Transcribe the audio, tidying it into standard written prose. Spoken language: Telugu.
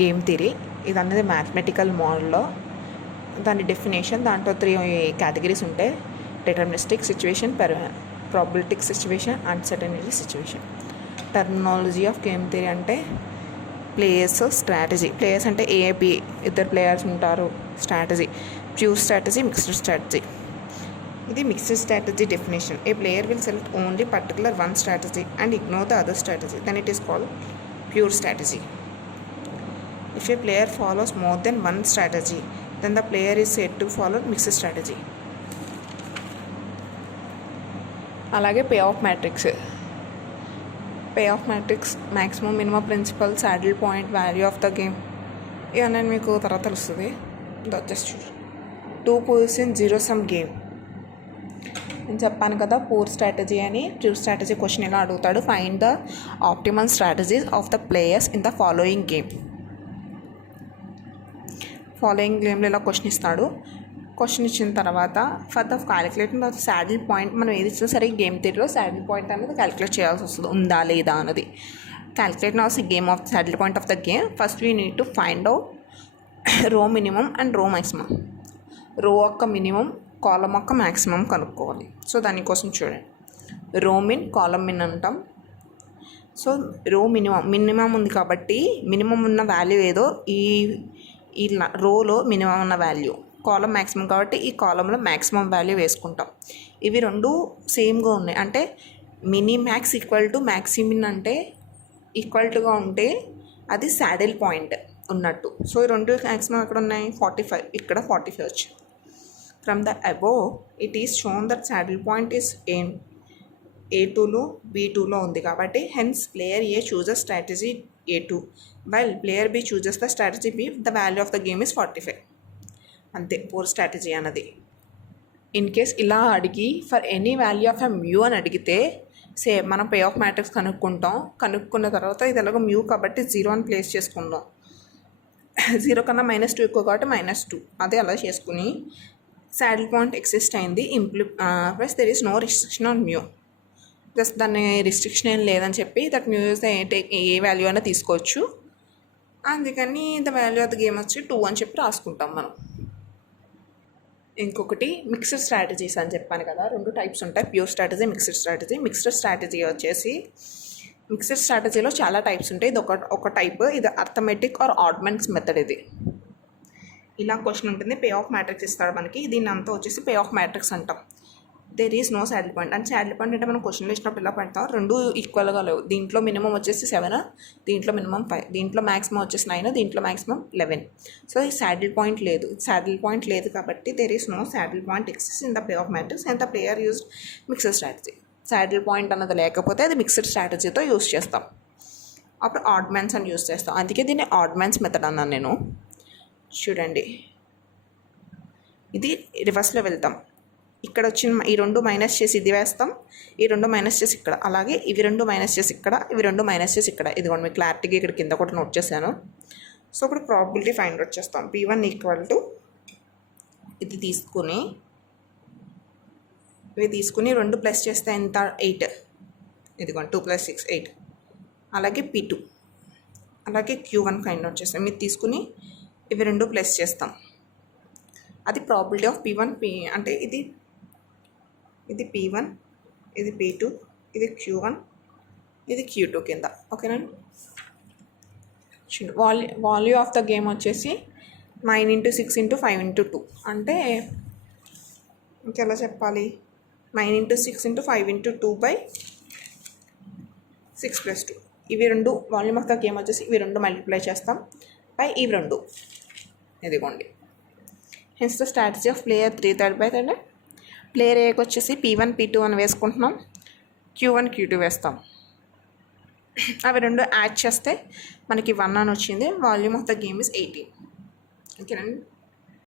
గేమ్ థియరీ ఇది అనేది మ్యాథమెటికల్ మోడల్లో దాని డెఫినేషన్. దాంట్లో 3 కేటగిరీస్ ఉంటాయి: deterministic situation, probabilistic situation, uncertainty situation. Terminology of game theory అంటే ప్లేయర్స్, స్ట్రాటజీ. ప్లేయర్స్ అంటే ఏబి, ఇద్దరు ప్లేయర్స్ ఉంటారు. Strategy pure strategy, mixed strategy. ఇది mixed strategy definition. A player will select only particular one strategy and ignore the other strategy, then it is called pure strategy. If a player follows more than one strategy, then the player is said to follow mixed strategy. అలాగే pay off matrix. Pay off matrix maximum, minimum principle, saddle point, value of the game ఇవన్నీ మీకు తర్వాత తెలుస్తుంది. Just 2 position 0 sum game. నేను చెప్పాను కదా పూర్ స్ట్రాటజీ అని. ప్యూర్ స్ట్రాటజీ క్వశ్చన్ ఎలా అడుగుతాడు: find the optimal strategies of the players in the following game. Following గేమ్లో ఇలా క్వశ్చన్ ఇస్తాడు. క్వశ్చన్ ఇచ్చిన తర్వాత for the calculating the saddle point, మనం ఏది ఇచ్చినా సరే గేమ్ థియరీలో సాడిల్ పాయింట్ అనేది క్యాలిక్యులేట్ చేయాల్సి వస్తుంది, ఉందా లేదా అన్నది. Calculate also game of saddle point of the game. First we need to find out row minimum and row maximum. Row యొక్క మినిమం, కాలం యొక్క మ్యాక్సిమం కనుక్కోవాలి. సో దానికోసం చూడండి, రో మిన్, కాలం మిన్ అంటాం. సో రో మినిమం ఉంది కాబట్టి మినిమం ఉన్న వాల్యూ ఏదో ఈ రోలో మినిమం ఉన్న వాల్యూ, కాలం మ్యాక్సిమం కాబట్టి ఈ కాలంలో మ్యాక్సిమం వాల్యూ వేసుకుంటాం. ఇవి రెండు సేమ్గా ఉన్నాయి అంటే mini max equal to maximin అంటే ఈక్వల్గా ఉంటే అది సాడిల్ పాయింట్ ఉన్నట్టు. సో ఈ రెండు మ్యాక్సిమం ఎక్కడ ఉన్నాయి? 45, ఇక్కడ 45 వచ్చింది. From the above it is shown that saddle point is A2లో B2లో ఉంది కాబట్టి hence player A chooses strategy A2 while player B chooses the strategy B. The value of the game is 45. అంతే పూర్ స్ట్రాటజీ అన్నది. ఇన్ కేస్ ఇలా అడిగి for any value of mu అని అడిగితే మనం పే ఆఫ్ మ్యాట్రిక్స్ కనుక్కుంటాం. కనుక్కున్న తర్వాత ఇది ఎలాగో మ్యూ కాబట్టి 0 అని ప్లేస్ చేసుకుందాం. 0 కన్నా -2 ఎక్కువ కాబట్టి -2 అదే అలా చేసుకుని సాడిల్ పాయింట్ ఎగ్జిస్ట్ అయింది. Plus there is no restriction on mu. జస్ట్ దాన్ని రిస్ట్రిక్షన్ ఏం లేదని చెప్పి దట్ మ్యూ ఏ వాల్యూ అయినా తీసుకోవచ్చు. అందుకని the value of the game వచ్చి 2 అని చెప్పి రాసుకుంటాం మనం. ఇంకొకటి మిక్స్డ్ స్ట్రాటజీస్ అని చెప్పాను కదా, 2 టైప్స్ ఉంటాయి: pure strategy, mixed strategy. Mixed strategy వచ్చేసి మిక్స్డ్ స్ట్రాటజీలో చాలా టైప్స్ ఉంటాయి. ఇది ఒక టైప్. ఇది అర్థమెటిక్ ఆర్ ఆడ్మెంట్స్ మెథడ్. ఇది ఇలా క్వశ్చన్ ఉంటుంది. పే ఆఫ్ మ్యాట్రిక్స్ ఇస్తాడు మనకి. దీన్ని అంతా వచ్చేసి పే ఆఫ్ మ్యాట్రిక్స్ అంటాం. There is no saddle point. And saddle point అంటే మనం క్వశ్చన్లో ఇచ్చినప్పుడు ఇలా పెడతాం, రెండు ఈక్వల్గా లేవు. దీంట్లో మినిమం వచ్చేసి 7, దీంట్లో మినిమం 5, దీంట్లో మ్యాక్సిమం వచ్చేసి 9, దీంట్లో మ్యాక్సిమం 11. సో ఈ సాడిల్ పాయింట్ లేదు. సాడిల్ పాయింట్ లేదు కాబట్టి there is no saddle point exist in the pay off matrix and the player used mixed strategy. Saddle point అన్నది లేకపోతే అది మిక్స్డ్ స్ట్రాటజీతో యూజ్ చేస్తాం. అప్పుడు ఆడ్మెన్స్ అని యూజ్ చేస్తాం. అందుకే దీన్ని ఆడ్మెన్స్ మెథడ్ అన్నాను నేను. చూడండి, ఇది రివర్స్లో వెళ్తాం. ఇక్కడ వచ్చిన ఈ 2 మైనస్ చేసి ఇది వేస్తాం, ఈ 2 మైనస్ చేసి ఇక్కడ, అలాగే ఇవి 2 మైనస్ చేసి ఇక్కడ, ఇవి 2 మైనస్ చేసి ఇక్కడ. ఇదిగోండి మీకు క్లారిటీగా ఇక్కడ కింద కూడా నోట్ చేశాను. సో ఇప్పుడు ప్రాబబిలిటీ ఫైండ్ అవుట్ చేస్తాం. P1 ఈక్వల్ టు ఇది తీసుకుని 2 ప్లస్ చేస్తే ఎంత? 8. ఇదిగోండి 2 + 6 8. అలాగే P2, అలాగే Q1 ఫైండ్ అవుట్ చేస్తాం. మీరు తీసుకుని ఇవి 2 ప్లస్ చేస్తాం. అది ప్రాబబిలిటీ ఆఫ్ P1 అంటే ఇది P1, ఇది P2, ఇది Q1, ఇది Q2 కింద. ఓకేనా? వాల్యూ ఆఫ్ ద గేమ్ వచ్చేసి 9 × 6 × 5 × 2 అంటే ఇంకెలా చెప్పాలి? 9 × 6 × 5 × 2/6 + 2. ఇవి 2 వాల్యూమ్ ఆఫ్ ద గేమ్ వచ్చేసి ఇవి 2 మల్టిప్లై చేస్తాం బై ఇవి 2. ఇదిగోండి. Hence the strategy of player 3/3. Player ఏకి వచ్చేసి P1 P2 అని వేసుకుంటున్నాం, Q1 Q2 వేస్తాం. అవి 2 యాడ్ చేస్తే మనకి 1 అని వచ్చింది. Volume of the game is 18. ఓకేనండి.